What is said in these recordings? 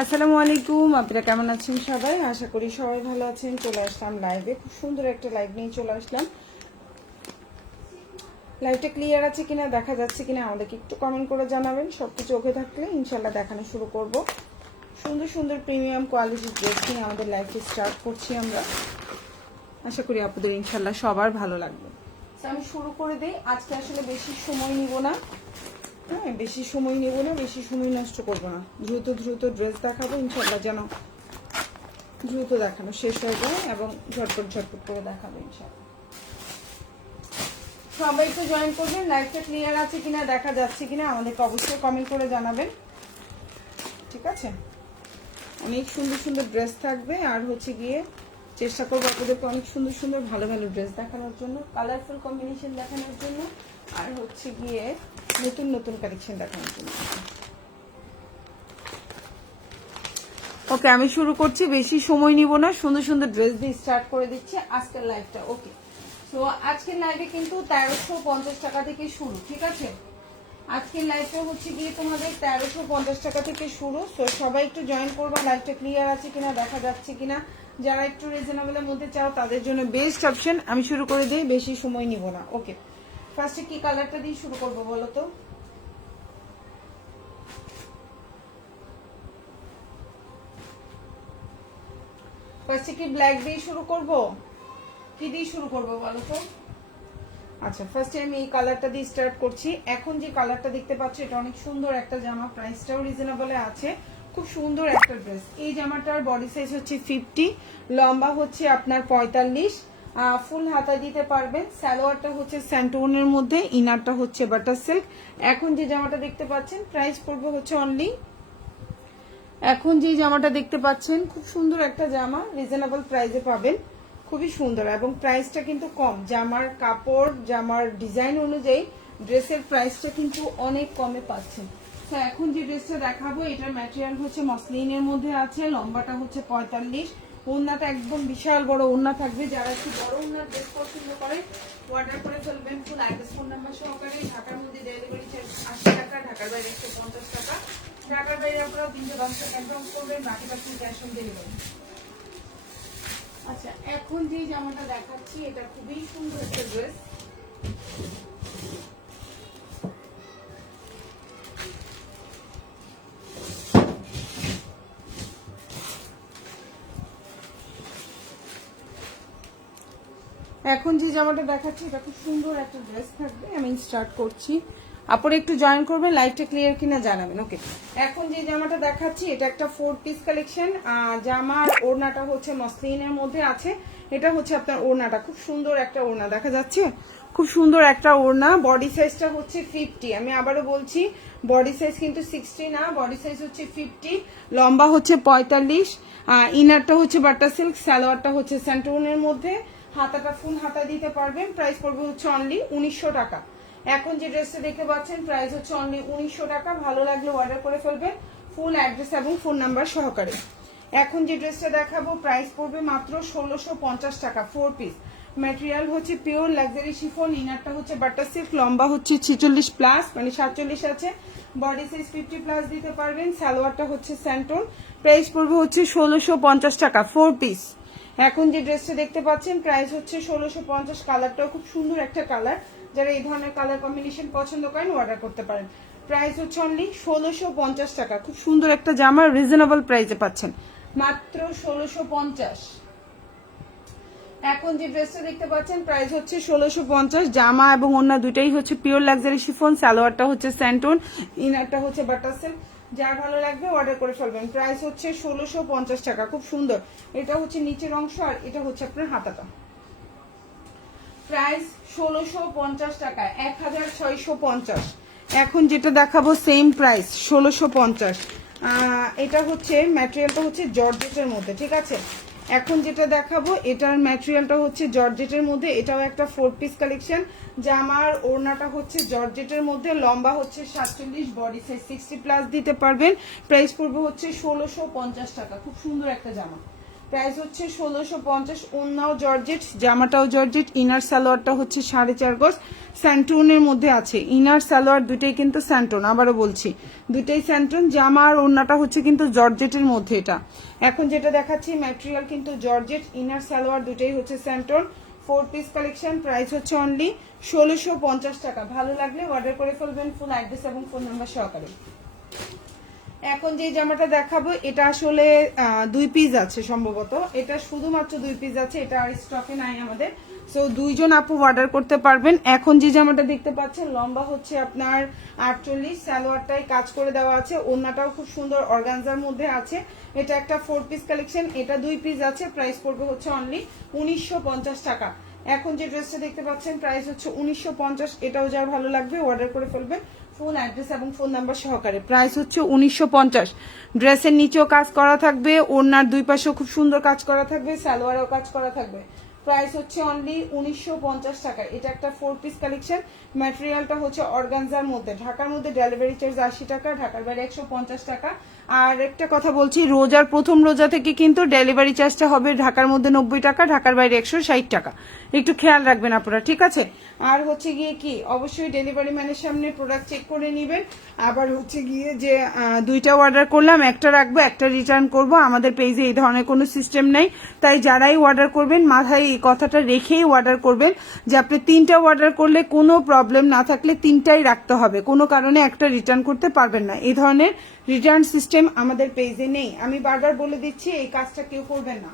আসসালামু আলাইকুম, আপনারা কেমন আছেন সবাই? আশা করি সবাই ভালো আছেন। চলে আসলাম লাইভে, খুব সুন্দর একটা লাইভ নিয়ে চলে আসলাম। লাইভটা ক্লিয়ার আছে কিনা, দেখা যাচ্ছে কিনা আমাদেরকে একটু কমেন্ট করে জানাবেন। সবকিছু ওকে থাকলে ইনশাল্লাহ দেখানো শুরু করব। সুন্দর সুন্দর প্রিমিয়াম কোয়ালিটির ড্রেস নিয়ে আমাদের লাইফে স্টার্ট করছি আমরা। আশা করি আপনাদের ইনশাল্লাহ সবার ভালো লাগবে। আমি শুরু করে দিই। আজকে আসলে বেশি সময় নিব না, হ্যাঁ বেশি সময় নেব না, বেশি সময় নষ্ট করব না। দ্রুত দ্রুত ড্রেস দেখাবো ইনশাল্লাহ, যেন দ্রুত দেখানো শেষ হয়ে যায় এবং ঝটপট ঝটপট করে দেখাবো ইনশাল্লাহ। সবাই একটু জয়েন করবেন। লাইভটা ক্লিয়ার আছে কিনা, দেখা যাচ্ছে কিনা আমাদেরকে অবশ্যই কমেন্ট করে জানাবেন, ঠিক আছে? অনেক সুন্দর সুন্দর ড্রেস থাকবে, আর হচ্ছে গিয়ে চেষ্টা করবো আপনাদেরকে অনেক সুন্দর সুন্দর ভালো ভালো ড্রেস দেখানোর জন্য, কালারফুল কম্বিনেশন দেখানোর জন্য, আর হচ্ছে গিয়ে নতুন নতুন কালেকশন দেখানোর জন্য। ওকে, আমি শুরু করছি, বেশি সময় নিব না, সুন্দর সুন্দর ড্রেস দিয়ে স্টার্ট করে দিচ্ছি আজকের লাইভটা। ওকে, তো আজকের লাইভে কিন্তু 1350 টাকা থেকে শুরু, ঠিক আছে? আজকের লাইভটা হচ্ছে গিয়ে তোমাদের 1350 টাকা থেকে শুরু। তো সবাই একটু জয়েন করবা। লাইভটা ক্লিয়ার আছে কিনা, দেখা যাচ্ছে কিনা। যারা একটু রিজনেবলের মধ্যে চাও তাদের জন্য বেস্ট অপশন। আমি শুরু করে দিই, বেশি সময় নিব না। ওকে, ফার্স্টে কি কালারটা দিয়ে শুরু করবো বলো তো? ফার্স্টে কি ব্ল্যাক দিয়ে শুরু করব, কি দিয়ে শুরু করবো বলো তো? আচ্ছা, ফার্স্টে আমি এই কালারটা দিয়ে স্টার্ট করছি। এখন যে কালারটা দেখতে পাচ্ছ, এটা অনেক সুন্দর একটা জামা, প্রাইসটাও রিজনেবলে আছে। খুব সুন্দর একটা ড্রেস। এই জামাটার বডি সাইজ হচ্ছে 50, লম্বা হচ্ছে আপনার 45, ফুল হাতা দিতে পারবেন। সালোয়ারটা হচ্ছে স্যান্টোনের মধ্যে, ইনারটা হচ্ছে বাটার সিল্ক। এখন যে জামাটা দেখতে পাচ্ছেন প্রাইস পড়বে হচ্ছে অনলি, এখন যে জামাটা দেখতে পাচ্ছেন খুব সুন্দর একটা জামা, রিজনেবল প্রাইসে পাবেন, খুবই সুন্দর এবং প্রাইসটা কিন্তু কম। জামার কাপড়, জামার ডিজাইন অনুযায়ী ড্রেসের প্রাইসটা কিন্তু অনেক কমে পাচ্ছেন। তো এখন যে ড্রেসটা দেখাবো, এটার ম্যাটেরিয়াল হচ্ছে মসলিনের মধ্যে আছে, লম্বাটা হচ্ছে 45, ওড়নাটা একদম বিশাল বড় ওড়না থাকবে। যারা একটু বড় ওড়নার ড্রেস পছন্দ করে অর্ডার করে ফেলবেন। ফুল অ্যাড্রেস, ফোন নাম্বার সহকারে। ঢাকার মধ্যে ডেলিভারি চার্জ 80 টাকা, ঢাকার বাইরে 150 টাকা। ঢাকার বাইরে আপনারা 310 টাকা অ্যাডভান্স করবেন, বাকিটা ফুল ক্যাশ অন ডেলিভারি। আচ্ছা, এখন যে জামাটা দেখাচ্ছি এটা খুবই সুন্দর একটা ড্রেস। এখন যে জামাটা দেখাচ্ছি এটা খুব সুন্দর একটা ড্রেস থাকবে। আমি স্টার্ট করছি, আপরে একটু জয়েন করবেন, লাইভটা ক্লিয়ার কিনা জানাবেন। ওকে, এখন যে জামাটা দেখাচ্ছি এটা একটা 4 পিস কালেকশন। জামার ওড়নাটা হচ্ছে মসলিনের মধ্যে আছে। এটা হচ্ছে আপনার ওড়নাটা, খুব সুন্দর একটা ওড়না দেখা যাচ্ছে, খুব সুন্দর একটা ওড়না। বডি সাইজটা হচ্ছে 50, আমি আবারও বলছি বডি সাইজ কিন্তু 60 না, বডি সাইজ হচ্ছে 50, লম্বা হচ্ছে 45, ইনারটা হচ্ছে বাটার সিল্ক, সালোয়ারটা হচ্ছে স্যান্টোনের মধ্যে, হাতাটা ফুল হাতা দিতে পারবেন। প্রাইস পড়বে হচ্ছে অনলি 1900 টাকা। এখন যে ড্রেসটা দেখতে পাচ্ছেন প্রাইস হচ্ছে অনলি 1900 টাকা। ভালো লাগলে অর্ডার করে ফেলবেন, ফুল অ্যাড্রেস এবং ফোন নাম্বার সহকারে। এখন যে ড্রেসটা দেখাবো প্রাইস পড়বে মাত্র 1650 টাকা। 4 পিস, ম্যাটেরিয়াল হচ্ছে পিওর লাক্সারি শিফন, ইনারটা হচ্ছে বাটার সিল্ক, লম্বা হচ্ছে 46 প্লাস মানে 47 আছে, বডি সাইজ 50 প্লাস দিতে পারবেন। সালোয়ারটা হচ্ছে স্যান্টন, প্রাইস পড়বে হচ্ছে 1650 টাকা। 4 পিস। এখন যে ড্রেসটা দেখতে পাচ্ছেন প্রাইস হচ্ছে 1650। কালারটাও খুব সুন্দর একটা কালার, যারা এই ধরনের কালার কম্বিনেশন পছন্দ করেন অর্ডার করতে পারেন। প্রাইস হচ্ছে অনলি 1650 টাকা। খুব সুন্দর একটা জামা, রিজনেবল প্রাইসে পাচ্ছেন, মাত্র 1650। এখন যে ড্রেসটা দেখতে পাচ্ছেন প্রাইস হচ্ছে 1650। জামা এবং ওড়না দুটাই হচ্ছে পিওর লাক্সারি শিফন, সালোয়ারটা হচ্ছে স্যান্টন, ইনারটা হচ্ছে বাটার সিল্ক। যার ভালো লাগবে অর্ডার করে ফেলবেন। প্রাইস হচ্ছে 1650 টাকা। খুব সুন্দর, এটা হচ্ছে নিচের অংশ আর এটা হচ্ছে আপনার হাতাটা। প্রাইস 1650 টাকা, 1650। এখন যেটা দেখাবো সেম প্রাইস 1650। এটা হচ্ছে ম্যাটেরিয়ালটা হচ্ছে জর্জেটের মধ্যে, ঠিক আছে? এখন যেটা দেখাবো এটার ম্যাটেরিয়ালটা হচ্ছে জর্জেটের মধ্যে, এটাও একটা 4 পিস কালেকশন। জামার ওড়নাটা হচ্ছে জর্জেটের মধ্যে, লম্বা হচ্ছে 47, বডি সাইজ 60 প্লাস দিতে পারবেন। প্রাইস পড়বে হচ্ছে 1650 টাকা। খুব সুন্দর একটা জামা, প্রাইস হচ্ছে 1650। ওন্নাও জর্জেট, জামাটাও জর্জেট, ইনার সালোয়ারটা হচ্ছে 4.5 গজ স্যান্টনের মধ্যে আছে। ইনার সালোয়ার দুটোই কিন্তু স্যান্টন, আবারও বলছি দুটোই স্যান্টন। জামা আর ওন্নাটা হচ্ছে কিন্তু জর্জেটের মধ্যে। এটা এখন যেটা দেখাচ্ছি ম্যাটেরিয়াল কিন্তু জর্জেট, ইনার সালোয়ার দুটোই হচ্ছে স্যান্টন। 4 পিস কালেকশন, প্রাইস হচ্ছে অনলি 1650 টাকা। ভালো লাগলে অর্ডার করে ফেলবেন ফুল অ্যাড্রেস এবং ফোন নাম্বার সহকারে। এখন যে জামাটা দেখাবো এটা আসলে 2 পিস আছে সম্ভবত, এটা শুধুমাত্র 2 পিস আছে, এটা আর স্টকে নাই আমাদের। সো 2 জন আপু অর্ডার করতে পারবেন। এখন যে জামাটা দেখতে পাচ্ছেন লম্বা হচ্ছে আপনার 48, সালোয়ারটাই কাজ করে দেওয়া আছে, ওড়নাটাও খুব সুন্দর অর্গানজার মধ্যে আছে। এটা একটা 4 পিস কালেকশন, এটা 2 পিস আছে, প্রাইস পড়বে হচ্ছে অনলি 1950 টাকা। এখন যে ড্রেসটা দেখতে পাচ্ছেন প্রাইস হচ্ছে 1950, এটাও যার ভালো লাগবে অর্ডার করে ফেলবেন ফুল অ্যাড্রেস এবং ফোন নাম্বার সহকারে। প্রাইস হচ্ছে 1950। ড্রেসের নিচেও কাজ করা থাকবে, ওড়নার দুই পাশেও খুব সুন্দর কাজ করা থাকবে, সালোয়ারেও কাজ করা থাকবে। প্রাইস হচ্ছে অনলি 1950 টাকা। এটা একটা 4 পিস কালেকশন, ম্যাটেরিয়ালটা হচ্ছে অর্গানজার মধ্যে। ঢাকার মধ্যে ডেলিভারি চার্জ 80 টাকা, ঢাকার বাইরে 150 টাকা। আর একটা কথা বলছি, রোজার প্রথম রোজা থেকে কিন্তু ডেলিভারি চার্জটা হবে ঢাকার মধ্যে 90 টাকা, ঢাকার বাইরে 160 টাকা। একটু খেয়াল রাখবেন আপনারা, ঠিক আছে? আর হচ্ছে গিয়ে কি অবশ্যই ডেলিভারি ম্যানের সামনে প্রোডাক্ট চেক করে নেবেন। আবার হচ্ছে গিয়ে যে 2টা অর্ডার করলাম, একটা রাখবো একটা রিটার্ন করব, আমাদের পেজে এই ধরনের কোনো সিস্টেম নেই। তাই যারাই অর্ডার করবেন মাথায় এই কথাটা রেখেই অর্ডার করবেন যে আপনি 3টা অর্ডার করলে কোনো প্রবলেম না থাকলে 3টাই রাখতে হবে, কোনো কারণে একটা রিটার্ন করতে পারবেন না। এই ধরনের রিটার্ন সিস্টেম আমাদের পেজে নেই, আমি বারবার বলে দিচ্ছি, এই কাজটা কেউ করবেন না,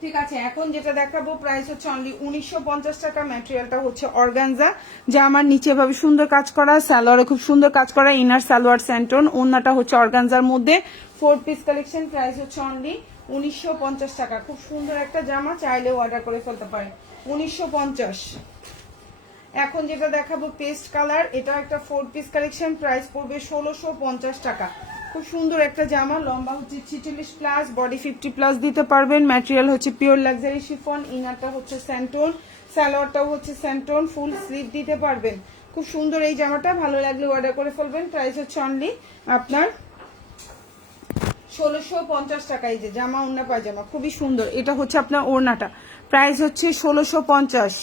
ঠিক আছে? এখন যেটা দেখাবো প্রাইস হচ্ছে অনলি 1950 টাকা। ম্যাটেরিয়ালটা হচ্ছে অর্গানজা, যা আমার নিচে ভাবে সুন্দর কাজ করা, সালোয়ারে খুব সুন্দর কাজ করা, ইনার সালোয়ার স্যান্টন, ওন্নাটা হচ্ছে অর্গানজার মধ্যে। 4 পিস কালেকশন, প্রাইস হচ্ছে অনলি 1950 টাকা। খুব সুন্দর একটা জামা, চাইলেও অর্ডার করে ফেলতে পারেন 1950। এখন যেটা দেখাবো পেস্ট কালার, এটা একটা 4 পিস কালেকশন, প্রাইস পড়বে 1650 টাকা। খুব সুন্দর একটা জামা, লম্বা হচ্ছে 46 প্লাস, বডি 50 প্লাস দিতে পারবেন। ম্যাটেরিয়াল হচ্ছে পিওর লাক্সারি শিফন, ইনারটা হচ্ছে স্যান্টন, সালোয়ারটাও হচ্ছে স্যান্টন, ফুল স্লিভ দিতে পারবেন। খুব সুন্দর এই জামাটা, ভালো লাগলে অর্ডার করে ফেলবেন। প্রাইস হচ্ছে অনলি আপনার 1650 টাকা। এই যে জামা, ওড়না পায়জামা খুবই সুন্দর, এটা হচ্ছে আপনার ওড়নাটা, প্রাইস হচ্ছে 1650।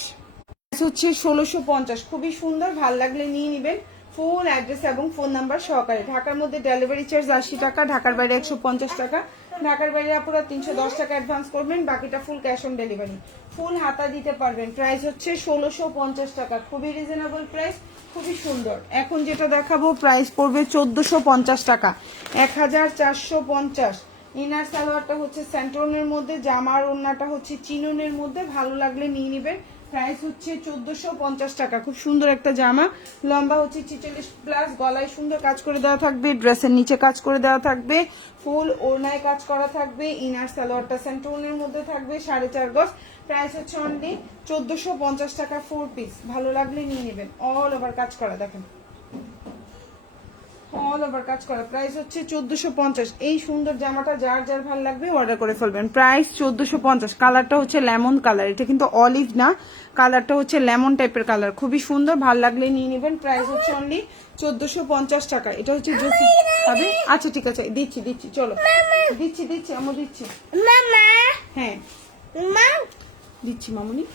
হচ্ছে 1650, খুবই সুন্দর, ভাল লাগলে নিয়ে নিবেন ফুল অ্যাড্রেস এবং ফোন নাম্বার সহকারে। ঢাকার মধ্যে ডেলিভারি চার্জ 80 টাকা, ঢাকার বাইরে 150 টাকা, ঢাকার বাইরে আপনারা 310 টাকা অ্যাডভান্স করবেন, বাকিটা ফুল ক্যাশ অন ডেলিভারি, ফুল হাতা দিতে পারবেন। প্রাইস হচ্ছে 1650 টাকা, খুবই রিজনেবল প্রাইস, খুবই সুন্দর। এখন যেটা দেখাবো প্রাইস পড়বে 1450 টাকা, 1450। ইনার সালোয়ারটা হচ্ছে স্যান্টনের মধ্যে, জামার ওড়নাটা হচ্ছে চিননের মধ্যে, ভালো লাগলে নিয়ে নিবেন। প্রাইস হচ্ছে 1450 টাকা। খুব সুন্দর একটা জামা, লম্বা হচ্ছে 46 প্লাস, গলায় সুন্দর কাজ করে দেওয়া থাকবে, ড্রেসের নিচে কাজ করে দেওয়া থাকবে, ফুল ওড়নায় কাজ করা থাকবে, ইনার সালোয়ারটা স্যান্টনের মধ্যে থাকবে, 4.5 গজ। প্রাইস হচ্ছে অনলি 1450 টাকা 4 পিস, ভালো লাগলে নিয়ে নেবেন। অল ওভার কাজ করা, দেখেন অল ওভার কাজ করা। প্রাইস হচ্ছে 1450। এই সুন্দর জামাটা যার যার ভালো লাগবে অর্ডার করে ফেলবেন। প্রাইস 1450। কালারটা হচ্ছে লেমন কালার, এটা কিন্তু অলিভ না, কালারটা হচ্ছে লেমন টাইপের কালার, খুবই সুন্দর, ভালো লাগলে নিয়ে নেবেন। প্রাইস হচ্ছে অনলি 1450 টাকা। এটা হচ্ছে জুসি হবে। আচ্ছা ঠিক আছে, দিচ্ছি দিচ্ছি, চলো দিচ্ছি আমি দিচ্ছি, হ্যাঁ দিচ্ছি মামুনি।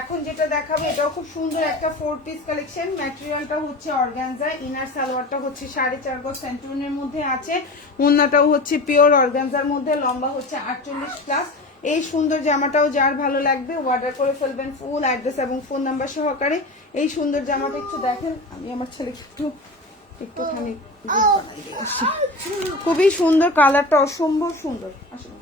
এখন যেটা দেখাবো এটাও খুব সুন্দর একটা 4 পিস কালেকশন, ম্যাটেরিয়ালটা হচ্ছে অর্গানজা, ইনার সালোয়ারটা হচ্ছে 4.5 গজ স্যান্টনের মধ্যে আছে, ওন্নাটাও হচ্ছে পিওর অর্গানজার মধ্যে, লম্বা হচ্ছে 48 প্লাস। এই সুন্দর জামাটাও যার ভালো লাগবে অর্ডার করে ফেলবেন ফুল অ্যাড্রেস এবং ফোন নাম্বার সহকারে। এই সুন্দর জামাটা একটু দেখেন, আমি আমার ছেলেকে একটুখানি খুবই সুন্দর, কালারটা অসম্ভব সুন্দর। আসলে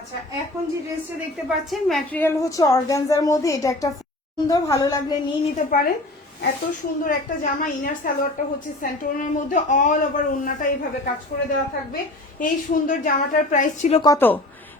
আচ্ছা, এখন যে ড্রেসটা দেখতে পাচ্ছেন ম্যাটেরিয়াল হচ্ছে অর্গানজার মধ্যে, এটা একটা সুন্দর, ভালো লাগলে নিয়ে নিতে পারেন। এত সুন্দর একটা জামা, ইনার সালোয়ারটা হচ্ছে সেন্টোনের মধ্যে, অল ওভার ওড়নাটা এইভাবে কাজ করে দেওয়া থাকবে। এই সুন্দর জামাটার প্রাইস ছিল কত?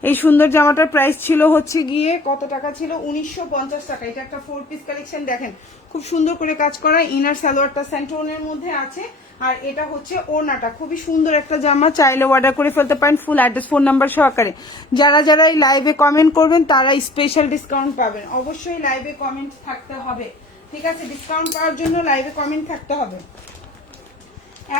এই সুন্দর জামাটার প্রাইস ছিল হচ্ছে গিয়ে কত টাকা ছিল? 1950 টাকা। এটা একটা 4 পিস কালেকশন, দেখেন খুব সুন্দর করে কাজ করা, ইনার সালোয়ারটা সেন্টোনের মধ্যে আছে, আর এটা হচ্ছে ওড়নাটা। খুবই সুন্দর একটা জামা, চাইলে অর্ডার করে ফেলতে পারেন ফুল অ্যাড্রেস ফোন নাম্বার সহকারে। যারা যারা এই লাইভে কমেন্ট করবেন তারা স্পেশাল ডিসকাউন্ট পাবেন। অবশ্যই লাইভে কমেন্ট থাকতে হবে, ঠিক আছে? ডিসকাউন্ট পাওয়ার জন্য লাইভে কমেন্ট থাকতে হবে।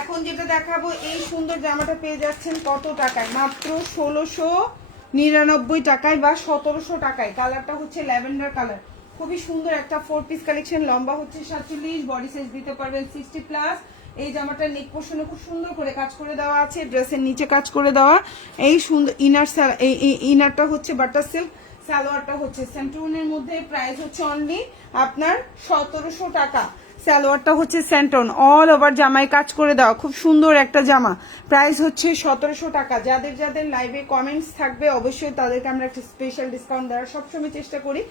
এখন যেটা দেখাবো, এই সুন্দর জামাটা পেয়ে যাচ্ছেন কত টাকায়? মাত্র 1699 টাকায় বা 1700 টাকায়। কালারটা হচ্ছে ল্যাভেন্ডার কালার, খুবই সুন্দর একটা 4 পিস কালেকশন। লম্বা হচ্ছে 47, বডি সাইজ দিতে পারবেন 60 প্লাস। এই জামাটা নেক পোর্শনে খুব সুন্দর করে কাজ করে দেওয়া আছে, ড্রেসের নিচে কাজ করে দেওয়া। এই সুন্দর ইনারটা হচ্ছে বাটার সিল্ক, সালোয়ারটা হচ্ছে সেন্টনের মধ্যে। প্রাইস হচ্ছে অনলি আপনার 1700 টাকা। সালোয়ারটা হচ্ছে সেন্টন, অল ওভার জামায় কাজ করে দেওয়া, খুব সুন্দর একটা জামা। প্রাইস হচ্ছে 1700 টাকা। যাদের যাদের লাইভে কমেন্টস থাকবে অবশ্যই তাদেরকে আমরা একটা স্পেশাল ডিসকাউন্ট দেওয়ার সবসময় চেষ্টা করি।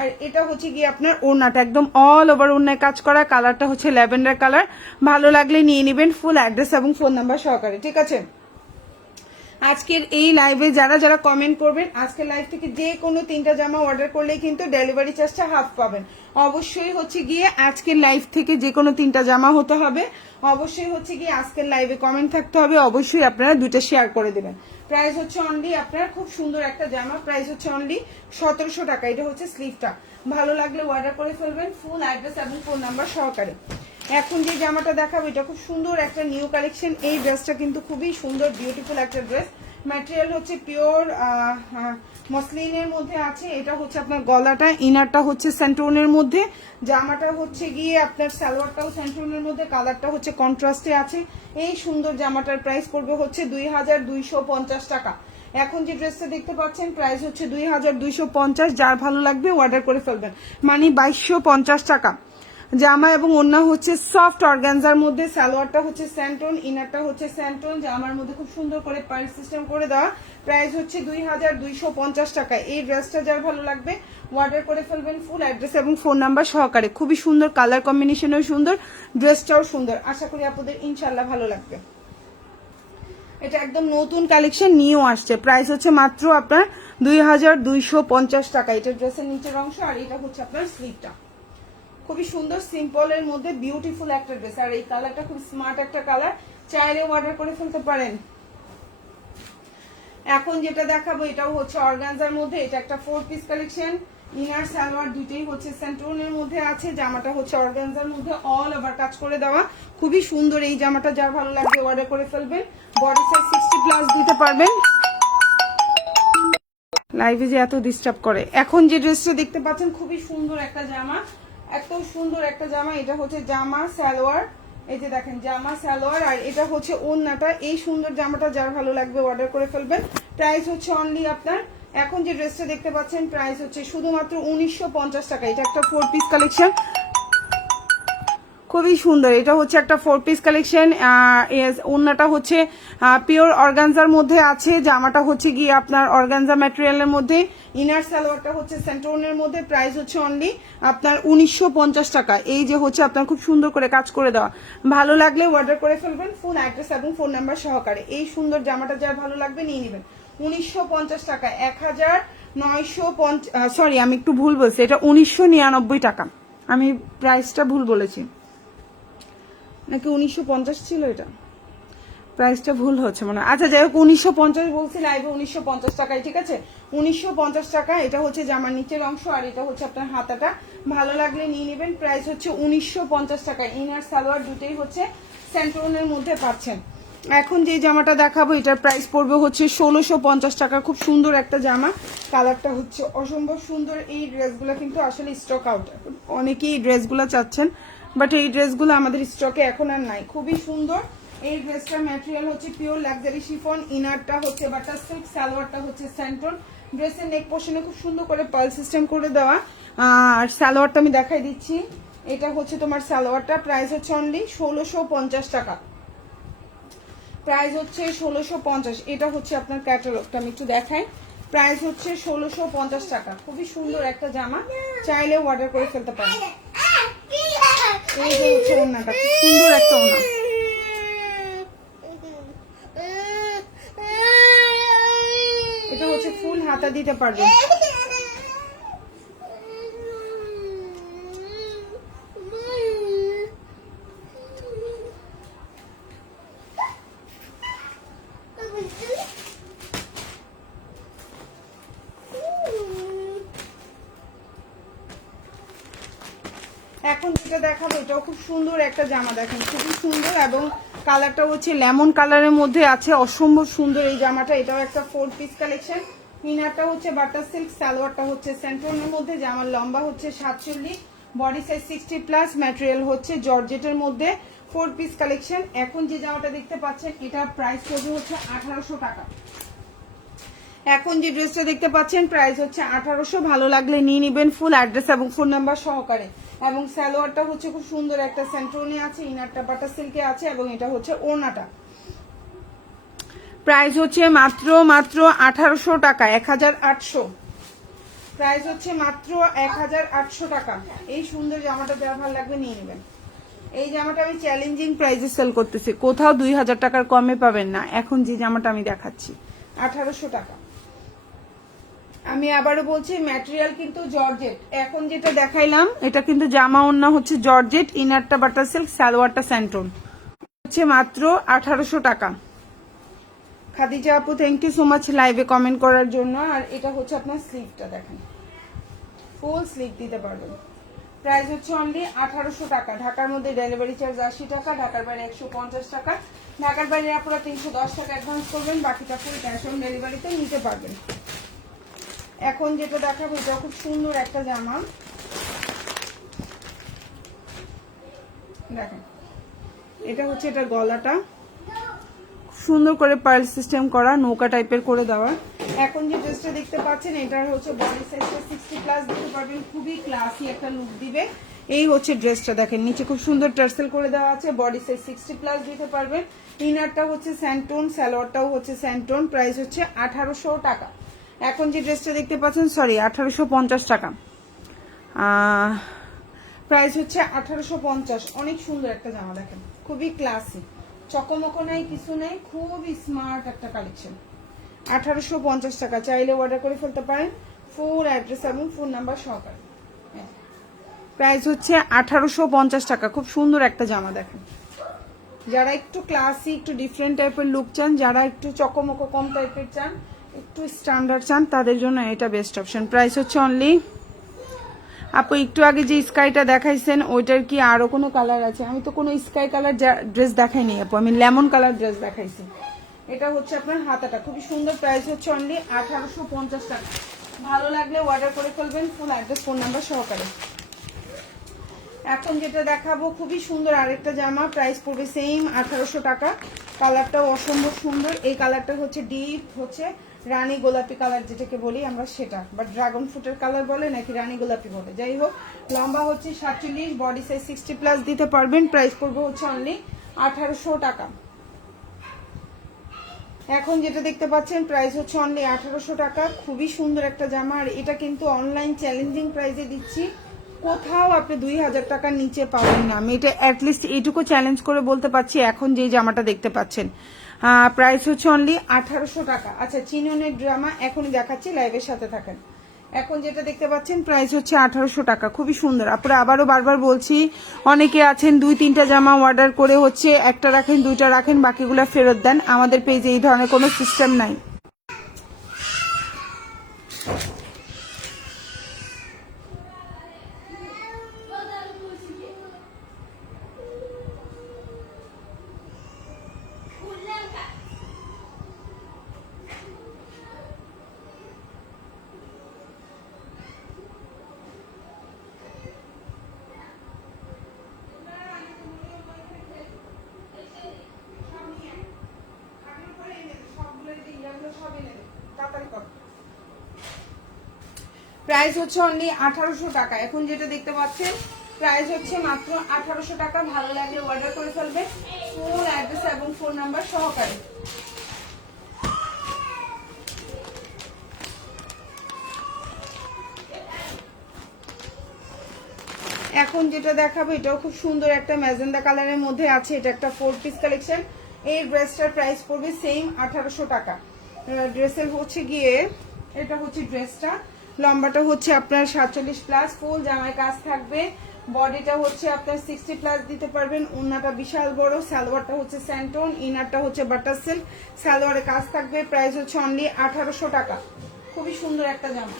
আর এটা হচ্ছে গিয়ে আপনার ওড়নাটা একদম অল ওভার ওড়নায় কাজ করা, কালারটা হচ্ছে ল্যাভেন্ডার কালার। ভালো লাগলে নিয়ে নেবেন ফুল অ্যাড্রেস এবং ফোন নাম্বার সহকারে, ঠিক আছে? আজকের এই লাইভে যারা যারা কমেন্ট করবেন, আজকের লাইভ থেকে যে কোনো 3টা জামা অর্ডার করলেই কিন্তু ডেলিভারি চার্জটা হাফ পাবেন। অবশ্যই হচ্ছে গিয়ে আজকের লাইভ থেকে যে কোনো 3টা জামা হতে হবে। অবশ্যই হচ্ছে গিয়ে আজকের লাইভে কমেন্ট থাকতে হবে। অবশ্যই আপনারা 2টা শেয়ার করে দেবেন। প্রাইস হচ্ছে অনলি আপনার, খুব সুন্দর একটা জামা, প্রাইস হচ্ছে অনলি 1700 টাকা। এটা হচ্ছে স্লিভটা। ভালো লাগলে অর্ডার করে ফেলবেন ফুল অ্যাড্রেস এবং ফোন নাম্বার সহকারে। এখন যে জামাটা দেখাবো এটা খুব সুন্দর একটা নিউ কালেকশন। এই ড্রেসটা কিন্তু খুবই সুন্দর, বিউটিফুল একটা ড্রেস। ম্যাটেরিয়াল হচ্ছে পিওর মসলিনের মধ্যে আছে। এটা হচ্ছে আপনার গলাটা, ইনারটা হচ্ছে সেন্টোনের মধ্যে, জামাটা হচ্ছে গিয়ে আপনার সালোয়ারটাও সেন্টোনের মধ্যে, কালারটা হচ্ছে কন্ট্রাস্টে আছে। এই সুন্দর জামাটার প্রাইস পড়বে হচ্ছে 2250 টাকা। এখন যে ড্রেসটা দেখতে পাচ্ছেন প্রাইস হচ্ছে 2250। যার ভালো লাগবে অর্ডার করে ফেলবেন, মানে 2250 টাকা। জামা এবং ওড়না হচ্ছে সফট অর্গানজার মধ্যে, সালোয়ারটা হচ্ছে স্যান্টন, ইনারটা হচ্ছে স্যান্টন, জামার মধ্যে খুব সুন্দর করে পার্ল সিস্টেম করে দেওয়া। প্রাইস হচ্ছে 2250 টাকা। এই ড্রেসটা যার ভালো লাগবে অর্ডার করে ফেলবেন ফুল অ্যাড্রেস এবং ফোন নাম্বার সহকারে। খুবই সুন্দর, কালার কম্বিনেশনও সুন্দর, ড্রেসটাও সুন্দর। আশা করি আপনাদের ইনশাল্লাহ ভালো লাগবে। এটা একদম নতুন কালেকশন নিয়েও আসছে। প্রাইস হচ্ছে মাত্র আপনার 2250 টাকা। এটা ড্রেসের নিচের অংশ, আর এটা হচ্ছে আপনার স্লিভটা। খুবই সুন্দর সিম্পলের মধ্যে বিউটিফুল একটা ড্রেস, আর এই কালারটা খুব স্মার্ট একটা কালার, চাইলে অর্ডার করে ফেলতে পারেন। এখন যেটা দেখাবো এটাও হচ্ছে অর্গানজার মধ্যে। এটা একটা 4 পিস কালেকশন, ইনার সালোয়ার দুটেই হচ্ছে সেন্ট্রনের মধ্যে আছে। জামাটা হচ্ছে অর্গানজার মধ্যে, অল ওভার কাজ করে দেওয়া, খুবই সুন্দর। এই জামাটা যার ভালো লাগবে অর্ডার করে ফেলবেন। বডি সাইজ 60 প্লাস দিতে পারবেন। লাইভে যে এত ডিস্টার্ব করে। এখন যে ড্রেসটা দেখতে পাচ্ছেন খুবই সুন্দর একটা জামা, এত সুন্দর একটা জামা। এটা হচ্ছে জামা সালোয়ার, এই যে দেখেন জামা সালোয়ার, আর এটা হচ্ছে ওড়নাটা। এই সুন্দর জামাটা যার ভালো লাগবে অর্ডার করে ফেলবেন। প্রাইস হচ্ছে অনলি আপনার, এখন যে ড্রেসটা দেখতে পাচ্ছেন প্রাইস হচ্ছে শুধুমাত্র 1950 টাকা। এটা একটা 4 পিস কালেকশন, খুবই সুন্দর। এটা হচ্ছে একটা 4 পিস কালেকশন। ওড়নাটা হচ্ছে পিওর অর্গানজার মধ্যে আছে, জামাটা হচ্ছে গিয়ে আপনার অর্গানজা ম্যাটেরিয়ালের মধ্যে, ইনার সালোয়ারটা হচ্ছে সেন্টোনের মধ্যে। প্রাইস হচ্ছে অনলি আপনার 1950 টাকা। এই যে হচ্ছে আপনার খুব সুন্দর করে কাজ করে দেওয়া। ভালো লাগলে অর্ডার করে ফেলবেন ফুল অ্যাড্রেস এবং ফোন নাম্বার সহকারে। এই সুন্দর জামাটা যার ভালো লাগবে নিয়ে নেবেন। 1950 টাকা, 1950, সরি আমি একটু ভুল বলছি, এটা 1999 টাকা। আমি প্রাইসটা ভুল বলেছি, নাকি 1950 ছিল? এটা প্রাইসটা ভুল হচ্ছে মনে হয়। আচ্ছা যাই হোক, 1950 বলছি লাইভে, 1950 টাকায়, ঠিক আছে? 1950 টাকা। এটা হচ্ছে জামার নিচের অংশ, আর এটা হচ্ছে আপনার হাতাটা। ভালো লাগলে নিয়ে নেবেন। প্রাইস হচ্ছে 1950 টাকা। ইনার সালোয়ার দুটোই হচ্ছে সেন্ট্রনের মধ্যে পাচ্ছেন। এখন যে জামাটা দেখাবো এটার প্রাইস পড়বে হচ্ছে 1650 টাকা। খুব সুন্দর একটা জামা, কালারটা হচ্ছে অসম্ভব সুন্দর। এই ড্রেসগুলো কিন্তু আসলে স্টক আউট, অনেকেই এই ড্রেসগুলো চাচ্ছেন, বাট এই ড্রেসগুলো আমাদের স্টকে এখন আর নাই। খুবই সুন্দর এই ড্রেসটার ম্যাটেরিয়াল হচ্ছে পিওর লাক্সারি শিফন, ইনারটা হচ্ছে বাটার সিল্ক, সালোয়ারটা হচ্ছে স্যান্টন। ড্রেসের নেক পোর্শনে খুব সুন্দর করে পার্ল সিস্টেম করে দেওয়া। আর সালোয়ারটা আমি দেখাই দিচ্ছি, এটা হচ্ছে তোমার সালোয়ারটা। প্রাইস হচ্ছে অনলি 1650 টাকা। প্রাইস হচ্ছে 1650। এটা হচ্ছে আপনার ক্যাটালগটা, আমি একটু দেখাই। প্রাইস হচ্ছে 1650 টাকা। খুবই সুন্দর একটা জামা, চাইলে অর্ডার করে ফেলতে পারেন। এই যে হচ্ছে ওড়নাটা, খুব সুন্দর একটা ওড়না। এটা হচ্ছে ফুল হাতা দিতে পারবে। এখন যেটা দেখাবো এটাও খুব সুন্দর একটা জামা, দেখেন খুবই সুন্দর, এবং কালারটা হচ্ছে লেমন কালারের মধ্যে আছে, অসম্ভব সুন্দর এই জামাটা। এটাও একটা 4 পিস কালেকশন। ইনারটা হচ্ছে বাটার সিল্ক, সালোয়ারটা হচ্ছে সেন্ট্রনের মধ্যে, জামার লম্বা হচ্ছে 47, বডি সাইজ 60+, ম্যাটেরিয়াল হচ্ছে জর্জেটের মধ্যে, 4 পিস কালেকশন। এখন যে জামাটা দেখতে পাচ্ছেন এটা প্রাইস পড়বে হচ্ছে 1800 টাকা। এখন যে ড্রেসটা দেখতে পাচ্ছেন প্রাইস হচ্ছে 1800। ভালো লাগলে নিয়ে নেবেন, ফুল অ্যাড্রেস এবং ফোন নাম্বার সহকারে। এবং সালোয়ারটা হচ্ছে খুব সুন্দর একটা সেন্ট্রনে আছে, ইনারটা বাটার সিল্কে আছে, এবং এটা হচ্ছে ওড়নাটা। প্রাইস হচ্ছে মাত্র 1800 টাকা, 1800। প্রাইস হচ্ছে মাত্র 1800 টাকা। এই সুন্দর জামাটা যারা ভালো লাগবে নিয়ে নেবেন। এই জামাটা আমি চ্যালেঞ্জিং প্রাইসে সেল করতেছি, কোথাও 2000 টাকার কমে পাবেন না। এখন যে জামাটা আমি দেখাচ্ছি 1800 টাকা। আমি আবারও বলছি ম্যাটেরিয়াল কিন্তু জর্জেট। এখন যেটা দেখাইলাম এটা কিন্তু জামা ওড়না হচ্ছে জর্জেট, ইনারটা বাটার সিল্ক, সালোয়ারটা স্যান্টন, হচ্ছে মাত্র 1800 টাকা। খাদিজা আপু থ্যাংক ইউ সো মাচ লাইভে কমেন্ট করার জন্য। আর এটা হচ্ছে আপনার স্লিভটা, দেখেন ফুল স্লিভ দিতে পারবেন। প্রাইস হচ্ছে অনলি 1800 টাকা। ঢাকার মধ্যে ডেলিভারি চার্জ 80 টাকা, ঢাকার বাইরে 150 টাকা। ঢাকার বাইরে আপনারা 310 টাকা অ্যাডভান্স করবেন, বাকিটা ফুল ক্যাশ অন ডেলিভারিতে নিতে পারবেন। এখন যেটা দেখাবো এটা খুব সুন্দর একটা জামা, দেখেন এটা হচ্ছে এটার গলাটা সুন্দর করে পার্ল সিস্টেম করা, নৌকা টাইপের করে দেওয়া। এখন যে ড্রেসটা দেখতে পাচ্ছেন এটার হচ্ছে বডি সাইজটা 60+ দিতে পারবেন, খুবই ক্লাসি একটা লুক দিবে। এই হচ্ছে ড্রেসটা, দেখেন নিচে খুব সুন্দর টার্সেল করে দেওয়া আছে, বডি সাইজ 60+ দিতে পারবেন। ইনারটা হচ্ছে স্যান্টন, সালোয়ারটাও হচ্ছে স্যান্টন। প্রাইস হচ্ছে 1800 টাকা। এখন যে ড্রেসটা দেখতে পাচ্ছেন 1850 টাকা। প্রাইস হচ্ছে 1850। অনেক সুন্দর একটা জামা, দেখেন খুবই ক্লাসি, চকমকো নাই কিছু নেই, খুবই স্মার্ট একটা কালেকশন। 1850 টাকা, চাইলে অর্ডার করে ফেলতে পারেন, ফুল অ্যাড্রেস এবং ফোন নাম্বার সহকারে। প্রাইস হচ্ছে 1850 টাকা। খুব সুন্দর একটা জামা, দেখেন যারা একটু ক্লাসি একটু ডিফারেন্ট টাইপের লুক চান, যারা একটু চকমকো কম টাইপের চান, একটু স্ট্যান্ডার্ড চান, তাদের জন্য এটা বেস্ট অপশন। প্রাইস হচ্ছে অনলি, আপু একটু আগে যে স্কাইটা দেখাইছেন ওইটার কি আরো কোনো কালার আছে? আমি তো কোনো স্কাই কালার ড্রেস দেখাইনি আপু, আমি লেমন কালার ড্রেস দেখাইছি। এটা হচ্ছে আপনার হাতাটা, খুবই সুন্দর। প্রাইস হচ্ছে অনলি 1850 টাকা। ভালো লাগলে অর্ডার করে ফেলবেন, ফুল অ্যাড্রেস ফোন নাম্বার সহকারে। এখন যেটা দেখাবো খুবই সুন্দর আরেকটা জামা, প্রাইস পড়বে সেম 1800 টাকা। কালারটাও অসম্ভব সুন্দর। এই কালারটা হচ্ছে ডিপ হচ্ছে রানী গোলাপি কালার, যেটাকে বলি আমরা সেটা, বা ড্রাগন ফ্রুটের কালার বলে নাকি রানী গোলাপি বলে, যাই হোক। লম্বা হচ্ছে 47, বডি সাইজ 60+ দিতে পারবেন। প্রাইস পড়বে হচ্ছে অনলি 1800 টাকা। এখন যেটা দেখতে পাচ্ছেন প্রাইস হচ্ছে অনলি 1800 টাকা। খুবই সুন্দর একটা জামা, আর এটা কিন্তু অনলাইন চ্যালেঞ্জিং প্রাইসে দিচ্ছি, কোথাও আপনি 2000 টাকার নিচে পাবেন না। আমি এটা অ্যাটলিস্ট এইটুকু চ্যালেঞ্জ করে বলতে পারছি। এখন যে জামাটা দেখতে পাচ্ছেন প্রাইস হচ্ছে অনলি 1800 টাকা। আচ্ছা চিননের ড্রামা এখনই দেখাচ্ছি, লাইভের সাথে থাকেন। এখন যেটা দেখতে পাচ্ছেন প্রাইস হচ্ছে 1800 টাকা, খুবই সুন্দর। আপনারা আবারও বারবার বলছি, অনেকে আছেন 2-3টা জামা অর্ডার করে হচ্ছে একটা রাখেন, 2টা রাখেন, বাকিগুলো ফেরত দেন। আমাদের পেজে এই ধরনের কোনো সিস্টেম নাই। প্রাইস হচ্ছে অনলি 1800 টাকা। এখন যেটা দেখতে পাচ্ছেন প্রাইস হচ্ছে মাত্র 1800 টাকা। ভালো লাগলে অর্ডার করে ফেলবে, ফুল অ্যাড্রেস এবং ফোন নাম্বার সহকারে। এখন যেটা দেখাবো এটাও খুব সুন্দর একটা ম্যাজেন্ডা কালারের মধ্যে আছে, এটা একটা 4 পিস কালেকশন। এই ড্রেসটার প্রাইস পড়বে সেম 1800 টাকা। ড্রেসের হচ্ছে গিয়ে এটা হচ্ছে ড্রেসটা, লম্বাটা হচ্ছে আপনার 47 প্লাস, ফুল জামায় কাজ থাকবে, বডিটা হচ্ছে আপনার 60 প্লাস দিতে পারবেন, ওন্নাটা বিশাল বড়, সালোয়ারটা হচ্ছে স্যান্টন, ইনারটা হচ্ছে বাটার সিল্ক, সালোয়ারে কাজ থাকবে। প্রাইস হচ্ছে অনলি 1800 টাকা। খুবই সুন্দর একটা জামা।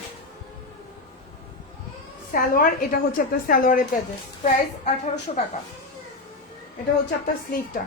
সালোয়ার, এটা হচ্ছে আপনার সালোয়ারের পেজেস, প্রাইস 1800 টাকা। এটা হচ্ছে আপনার স্লিভটা।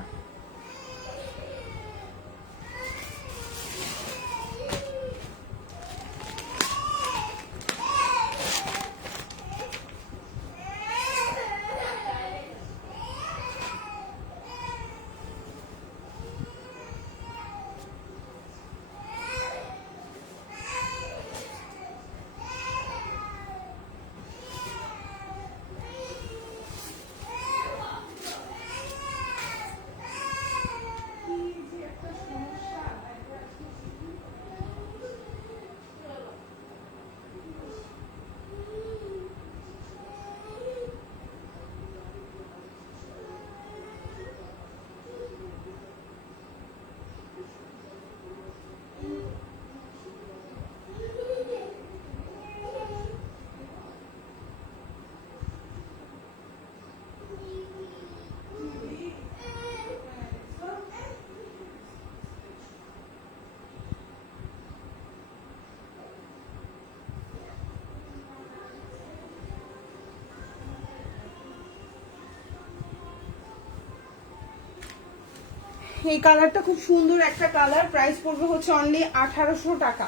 এই কালারটা খুব সুন্দর একটা কালার, প্রাইস পড়বে হচ্ছে অনলি 1800 টাকা।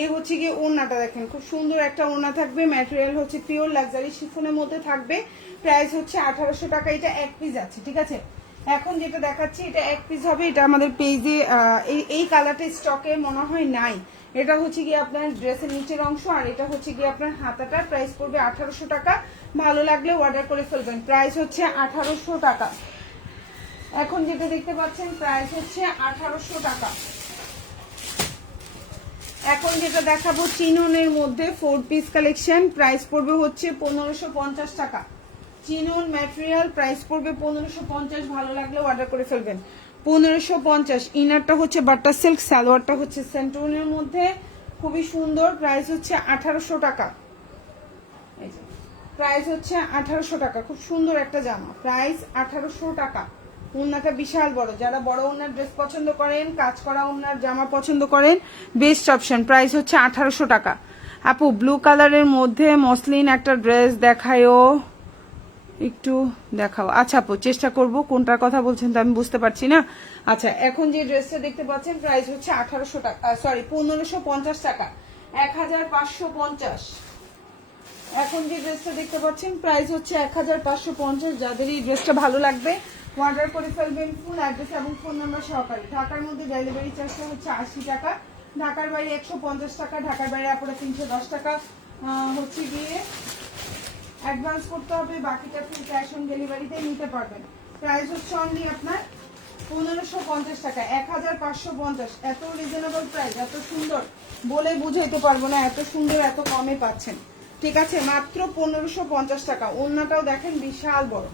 এই হচ্ছে গিয়ে ওড়নাটা দেখেন, খুব সুন্দর একটা ওড়না থাকবে, ম্যাটেরিয়াল হচ্ছে পিওর লাক্সারি শিফনের মধ্যে থাকবে, প্রাইস হচ্ছে 1800 টাকা। এটা এক পিস আছে, ঠিক আছে। এখন যেটা দেখাচ্ছি এটা এক পিস হবে, এটা আমাদের পেজে এই কালারটা স্টকে মনে হয় নাই। এটা হচ্ছে গিয়ে আপনার ড্রেসের নিচের অংশ, আর এটা হচ্ছে গিয়ে আপনার হাতাটা, প্রাইস পড়বে 1800 টাকা। ভালো লাগলে অর্ডার করে ফেলবেন, প্রাইস হচ্ছে 1800 টাকা। এখন যেটা দেখতে পাচ্ছেন প্রাইস হচ্ছে 1800 টাকা। এখন যেটা দেখাবো চিননের মধ্যে 4 পিস কালেকশন, প্রাইস পড়বে হচ্ছে 1550 টাকা। চিনন ম্যাটেরিয়াল, প্রাইস পড়বে 1550। ভালো লাগলে অর্ডার করে ফেলবেন, 1550। ইনারটা হচ্ছে বাটার সিল্ক, সালোয়ারটা হচ্ছে সেন্টনের মধ্যে, খুবই সুন্দর, প্রাইস হচ্ছে 1800 টাকা। প্রাইস হচ্ছে 1800 টাকা। খুব সুন্দর একটা জামা, প্রাইস 1800 টাকা। ওড়নাটা বিশাল বড়, যারা বড় ওড়নার ড্রেস পছন্দ করেন, কাজ করা ওড়নার জামা পছন্দ করেন, বেস্ট অপশন। প্রাইস হচ্ছে 1800 টাকা। আপু ব্লু কালারের মধ্যে মসলিন একটা ড্রেস দেখায়ও, একটু দেখাও। আচ্ছা আপু চেষ্টা করব, কোনটার কথা বলছেন তো আমি বুঝতে পারছি না। আচ্ছা, এখন যে ড্রেসটা দেখতে পাচ্ছেন প্রাইস হচ্ছে 1800 টাকা, সরি 1550 টাকা, 1550। এখন যে ড্রেসটা দেখতে পাচ্ছেন প্রাইস হচ্ছে 1550। যাদের এই ড্রেসটা ভালো লাগবে অর্ডার করে ফেলবেন, ফুল অ্যাড্রেস এবং ফোন নাম্বার সহকারে। ঢাকার মধ্যে ডেলিভারি চার্জটা হচ্ছে 80 টাকা, ঢাকার বাইরে 150 টাকা, ঢাকার বাইরে আপনারা 310 টাকা হচ্ছে গিয়ে অ্যাডভান্স করতে হবে, বাকিটা ফুল ক্যাশ অন ডেলিভারিতে নিতে পারবেন। প্রাইস হচ্ছে অনলি আপনার 1550 টাকা, 1550। এত রিজনেবল প্রাইস, এত সুন্দর বলে বুঝাইতে পারবো না, এত সুন্দর এত কমে পাচ্ছেন, ঠিক আছে। মাত্র 1550 টাকা। ওড়নাটাও দেখেন বিশাল বড়।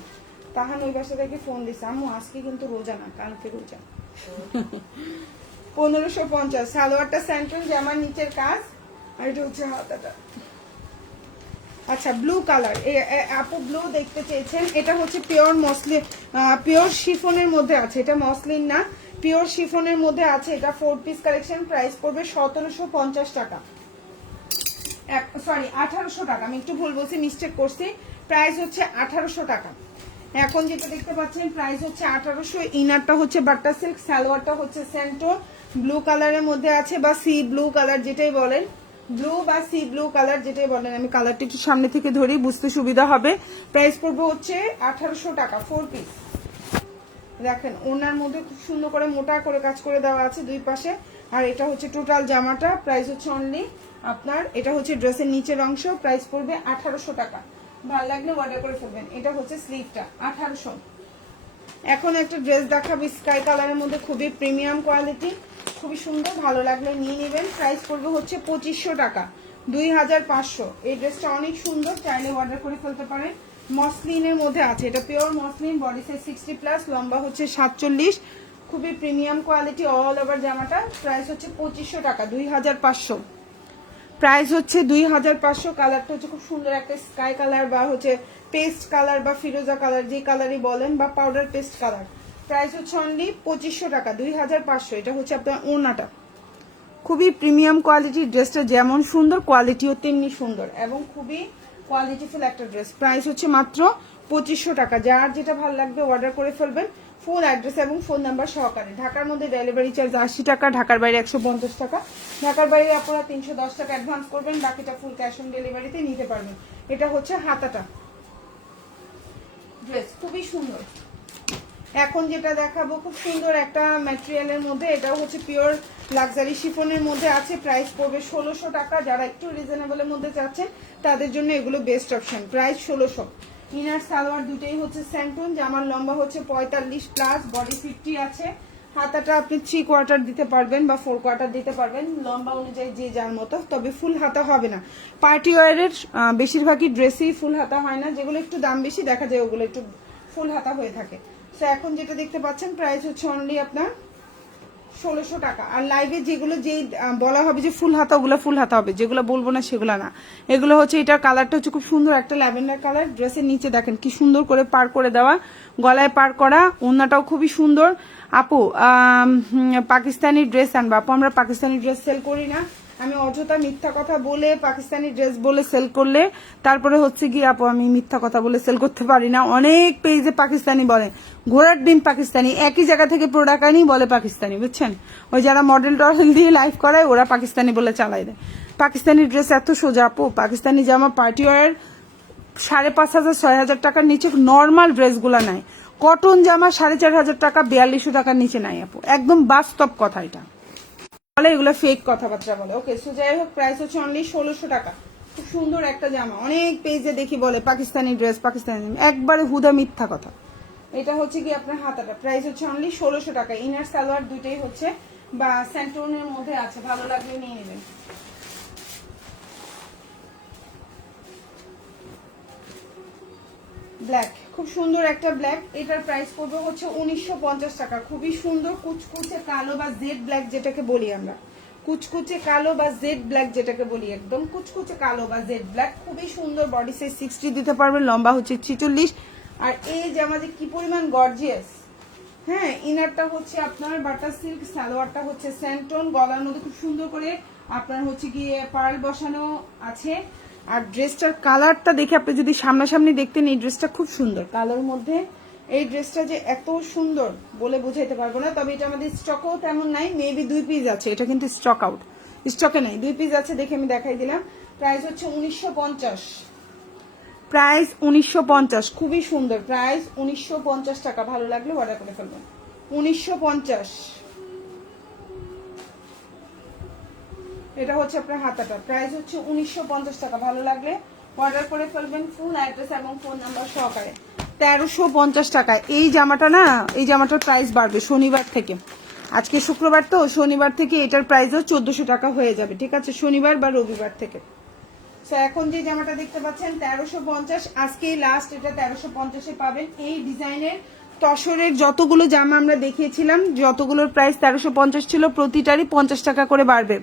তাহান ওই বাসা থেকে ফোন দিছে, আম্মু আজকে কিন্তু রোজা না, কালকে রোজা। 1550। সালোয়ারটা স্যান্টন, জামার নিচের কাজ, আর এটা হচ্ছে হাতাটা। আচ্ছা ব্লু কালার, আপু ব্লু দেখতে চেয়েছেন, এটা হচ্ছে পিওর মসলিন, পিওর শিফনের মধ্যে আছে, এটা মসলিন না, পিওর শিফনের মধ্যে আছে। এটা 4 পিস কালেকশন, প্রাইস পড়বে 1750 টাকা, সরি 1800 টাকা। আমি একটু ভুল বলছি, মিস্টেক করছি, প্রাইস হচ্ছে 1800 টাকা। এখন যেটা দেখতে পাচ্ছেন প্রাইস হচ্ছে 1800। ইনারটা হচ্ছে বাটার সিল্ক, সালোয়ারটা হচ্ছে সেন্টো, ব্লু কালারের মধ্যে আছে, বা সি ব্লু কালার যেটাই বলেন, ব্লু বা সি ব্লু কালার যেটাই বলেন। আমি কালারটা একটু সামনে থেকে ধরি, বুঝতে সুবিধা হবে। প্রাইস পড়বে হচ্ছে 1800 টাকা, 4 পিস। দেখেন ওনার মধ্যে খুব সুন্দর করে মোটা করে কাজ করে দেওয়া আছে দুই পাশে, আর এটা হচ্ছে টোটাল জামাটা। প্রাইস হচ্ছে অনলি আপনার, এটা হচ্ছে ড্রেসের নিচের অংশ, প্রাইস পড়বে 1800 টাকা। ভালো লাগলে অর্ডার করে ফেলবেন। এটা হচ্ছে স্লিভটা, 1800। এখন একটা ড্রেস দেখাবো স্কাই কালারের মধ্যে, খুবই প্রিমিয়াম কোয়ালিটি, খুবই সুন্দর, ভালো লাগলে নিয়ে নেবেন। প্রাইস পড়বে হচ্ছে 2500 টাকা, 2500। এই ড্রেসটা অনেক সুন্দর, চাইলে অর্ডার করে ফেলতে পারেন। মসলিনের মধ্যে আছে, এটা পিওর মসলিন, বডি সাইজ 60+, লম্বা হচ্ছে 47, খুবই প্রিমিয়াম কোয়ালিটি অল ওভার জামাটা। প্রাইস হচ্ছে 2500 টাকা, 2500 প্রাইস হচ্ছে 2500। কালারটা হচ্ছে খুব সুন্দর একটা স্কাই কালার বা হচ্ছে পেস্ট কালার বা ফিরোজা কালার, যে কালারই বলেন, বা পাউডার পেস্ট কালার। প্রাইস হচ্ছে অনলি 2500 টাকা, 2500। এটা হচ্ছে আপনার ওড়নাটা, খুবই প্রিমিয়াম কোয়ালিটির। ড্রেসটা যেমন সুন্দর, কোয়ালিটিও তেমনি সুন্দর এবং খুবই কোয়ালিটিফুল একটা ড্রেস। প্রাইস হচ্ছে মাত্র 2500 টাকা। যার যেটা ভালো লাগবে অর্ডার করে ফেলবেন, ফুল অ্যাড্রেস এবং ফোন নাম্বার সহকারে। ঢাকার মধ্যে ডেলিভারি চার্জ 80 টাকা, ঢাকার বাইরে 150 টাকা। ঢাকার বাইরে আপনারা 310 টাকা অ্যাডভান্স করবেন, বাকিটা ফুল ক্যাশ অন ডেলিভারিতে নিতে পারবেন। এটা হচ্ছে হাতাটা, ড্রেস খুবই সুন্দর। এখন যেটা দেখাবো খুব সুন্দর একটা ম্যাটেরিয়ালের মধ্যে, এটাও হচ্ছে পিওর লাক্সারি শিফনের মধ্যে আছে। প্রাইস পড়বে 1600 টাকা। যারা একটু রিজনেবলের মধ্যে চাচ্ছেন তাদের জন্য এগুলো best option. Price 1600। Inner salwar দুটোই হচ্ছে স্যান্টন, জামার লম্বা হচ্ছে 45+, বডি 50 আছে। হাতাটা আপনি 3 কোয়ার্টার দিতে পারবেন বা 4 কোয়ার্টার দিতে পারবেন, লম্বা অনুযায়ী যে যার মতো, তবে ফুল হাতা হবে না। পার্টি ওয়ারের বেশিরভাগই ড্রেসই ফুল হাতা হয় না, যেগুলো একটু দাম বেশি দেখা যায় ওগুলো একটু ফুল হাতা হয়ে থাকে। তো এখন যেটা দেখতে পাচ্ছেন প্রাইস হচ্ছে অনলি আপনার 1600 টাকা। আর লাইভে যেগুলো যেই বলা হবে যে ফুল হাতা, ওগুলো ফুল হাতা হবে, যেগুলো বলবো না সেগুলো না। এগুলো হচ্ছে, এটার কালারটা হচ্ছে খুব সুন্দর একটা ল্যাভেন্ডার কালার। ড্রেসের নিচে দেখেন কি সুন্দর করে পার করে দেওয়া, গলায় পার করা, ওড়নাটাও খুবই সুন্দর। আপু পাকিস্তানি ড্রেস আনবা? আপু আমরা পাকিস্তানি ড্রেস সেল করি না। আমি অযথা মিথ্যা কথা বলে পাকিস্তানি ড্রেস বলে সেল করলে তারপরে হচ্ছে কি আপু আমি মিথ্যা কথা বলে সেল করতে পারি না। অনেক পেজে পাকিস্তানি বলে, ঘোড়ার ডিম পাকিস্তানি, একই জায়গা থেকে প্রোডাক্ট আনি বলে পাকিস্তানি, বুঝছেন? ওই যারা মডেল টডেল দিয়ে লাইভ করায় ওরা পাকিস্তানি বলে চালাই দেয়। পাকিস্তানি ড্রেস এত সোজা আপু, পাকিস্তানি জামা পার্টি ওয়ার 5500 6000 টাকার নিচে নর্মাল ড্রেসগুলা নাই। কটন জামা 4500 টাকা 4200 টাকার নিচে নাই আপু, একদম বাস্তব কথা। এটা বলে এগুলো ফেক কথাবার্তা বলে। ওকে, সো যাই হোক, প্রাইস হচ্ছে অনলি 1600 টাকা। খুব সুন্দর একটা জামা, অনেক পেজে দেখি বলে পাকিস্তানি ড্রেস, পাকিস্তানি, একবারে হুদা মিথ্যা কথা। এটা হচ্ছে কি আপনার হাতাটা, প্রাইস হচ্ছে অনলি 1600 টাকা। ইনার সালোয়ার দুইটাই হচ্ছে বা স্যান্টোনের মধ্যে আছে, ভালো লাগলে নিয়ে নেবেন। ব্ল্যাক, খুব সুন্দর একটা ব্ল্যাক, এটার প্রাইস পড়বে হচ্ছে 1950 টাকা। খুবই সুন্দর কুচকুচে কালো বা জেড ব্ল্যাক যেটাকে বলি আমরা, কুচকুচে কালো বা জেড ব্ল্যাক যেটাকে বলি, একদম কুচকুচে কালো বা জেড ব্ল্যাক, খুবই সুন্দর। বডি সাইজ 60 দিতে পারবেন, লম্বা হচ্ছে 46। আর এই জামা যে কি পরিমাণ গর্জিয়াস। হ্যাঁ, ইনারটা হচ্ছে আপনার বাটার সিল্ক, সালোয়ারটা হচ্ছে স্যান্টন, গলার মধ্যে খুব সুন্দর করে আপনার হচ্ছে গিয়ে পার্ল বসানো আছে। আর ড্রেসটার কালারটা দেখে আপনি যদি সামনাসামনি দেখতেন, এই ড্রেসটা খুব সুন্দর কালোর মধ্যে। এই ড্রেসটা যে এত সুন্দর বলে বোঝাইতে পারবো না। তবে এটা আমাদের স্টকেও তেমন নাই, মেবি 2 পিস আছে, এটা কিন্তু স্টক আউট, স্টকে নাই, 2 পিস আছে দেখে আমি দেখাই দিলাম। প্রাইস হচ্ছে 1950, প্রাইস 1950, খুবই সুন্দর। প্রাইস 1950 টাকা, ভালো লাগলে অর্ডার করে ফেলবেন। 1950। এটা হচ্ছে আপনার হাতাটা, প্রাইস হচ্ছে 1950 টাকা, ভালো লাগলে অর্ডার করে ফেলবেন, ফুল অ্যাড্রেস এবং ফোন নাম্বার সহকারে। 1350 টাকা এই জামাটা না, এই জামাটার প্রাইস বাড়বে শনিবার থেকে। আজকে শুক্রবার তো, শনিবার থেকে এটার প্রাইসও 1400 টাকা হয়ে যাবে, ঠিক আছে? শনিবার বা রবিবার থেকে। তো এখন যে জামাটা দেখতে পাচ্ছেন 1350, আজকেই লাস্ট, এটা 1350-এ পাবেন। এই ডিজাইনের তসরের যতগুলো জামা আমরা দেখিয়েছিলাম, যতগুলোর প্রাইস 1350 ছিল, প্রতিটারই 50 টাকা করে বাড়বে।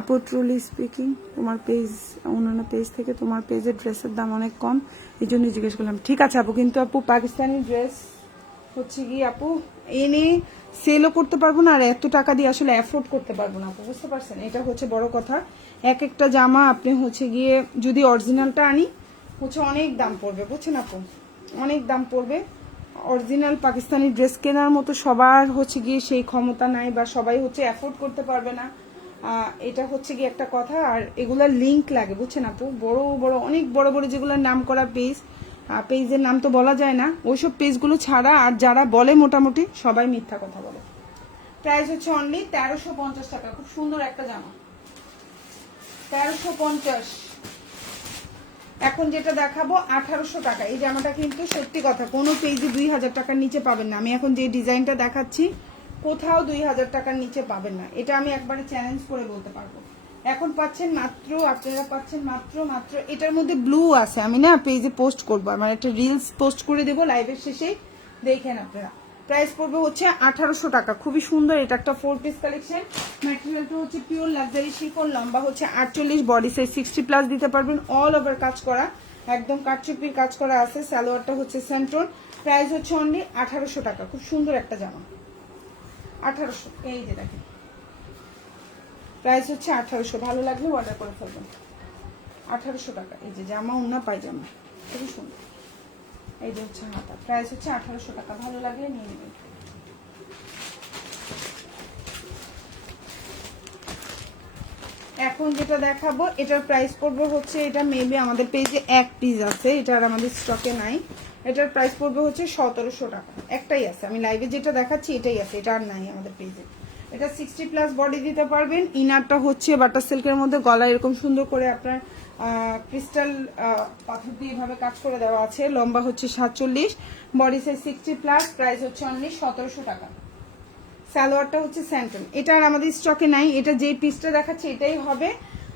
আপু ট্রুলি স্পিকিং, তোমার পেজ অন্যান্য পেজ থেকে তোমার পেজের ড্রেসের দাম অনেক কম, এই জন্য জিজ্ঞেস করলাম। ঠিক আছে আপু, কিন্তু আপু পাকিস্তানি ড্রেস হচ্ছে কি আপু এনে সেলও করতে পারবো না, আর এত টাকা দিয়ে আসলে অ্যাফোর্ড করতে পারবো না আপু, বুঝতে পারছেন? এটা হচ্ছে বড় কথা। এক একটা জামা আপনি হচ্ছে গিয়ে যদি অরিজিনালটা আনি হচ্ছে অনেক দাম পড়বে, বুঝছেন আপু, অনেক দাম পড়বে। অরিজিনাল পাকিস্তানি ড্রেস কেনার মতো সবার হচ্ছে গিয়ে সেই ক্ষমতা নাই, বা সবাই হচ্ছে অ্যাফোর্ড করতে পারবে না। এটা হচ্ছে কি একটা কথা। আর এগুলার লিঙ্ক লাগে, বুঝছেন আপু, বড় বড় অনেক বড় বড় যেগুলোর নাম করা পেজ, পেজের নাম তো বলা যায় না, ওইসব পেজগুলো ছাড়া আর যারা বলে মোটামুটি সবাই মিথ্যা কথা বলে। প্রাইস হচ্ছে অনলি 1350 টাকা, খুব সুন্দর একটা জামা, 1350। এখন যেটা দেখাবো 1800 টাকা। এই জামাটা কিন্তু সত্যি কথা কোনো পেজে 2000 টাকার নিচে পাবেন না। আমি এখন যে ডিজাইনটা দেখাচ্ছি কোথাও 2000 টাকার নিচে পাবেন না, এটা আমি একবারে চ্যালেঞ্জ করে বলতে পারবো। এখন পাচ্ছেন মাত্র, আপনারা পাচ্ছেন মাত্র মাত্র, এটার মধ্যে ব্লু আছে, আমি না পেজে পোস্ট করবো, আমার একটা রিলস পোস্ট করে দেবো লাইভের শেষে, দেখেন আপনারা। প্রাইস পড়বে হচ্ছে 1800 টাকা। খুবই সুন্দর, এটা একটা 4 পিস কালেকশন। ম্যাটেরিয়ালটা হচ্ছে পিওর লাক্সারি শিফন, লম্বা হচ্ছে 48, বডি সাইজ 60+ দিতে পারবেন। অল ওভার কাজ করা, একদম কাটচুপির কাজ করা আছে। সালোয়ারটা হচ্ছে সেন্ট্রন। প্রাইস হচ্ছে অনলি 1800 টাকা। খুব সুন্দর একটা জামা, 1800। এই যে দেখেন, প্রাইস হচ্ছে 1800। ভালো লাগলে অর্ডার করে ফেলবেন। 1800 টাকা। এই যে জামা, ওন্না পায়জামা, খুবই সুন্দর। এই যে হচ্ছে হাতা, প্রাইস হচ্ছে 1800 টাকা। ভালো লাগলে নিয়ে নেবেন। এখন যেটা দেখাবো, এটার প্রাইস পড়বে হচ্ছে, এটা মেবি আমাদের পেজে এক পিস আছে, এটা আর আমাদের স্টকে নাই। এটার প্রাইস পড়বে হচ্ছে 1700 টাকা। একটাই আছে, আমি লাইভে যেটা দেখাচ্ছি এটাই আছে, এটা আর নাই আমাদের পেজে। এটা 60+ বডি দিতে পারবেন। ইনারটা হচ্ছে বাটার সিল্কের মধ্যে, গলা এরকম সুন্দর করে আপনার ক্রিস্টাল পাথর দিয়ে এভাবে কাজ করে দেওয়া আছে। লম্বা হচ্ছে 47, বডি সাইজ 60+। প্রাইস হচ্ছে অনলি 1700 টাকা। সালোয়ারটা হচ্ছে স্যান্টন। এটা আর আমাদের স্টকে নাই, এটা যে পিসটা দেখাচ্ছে এটাই হবে।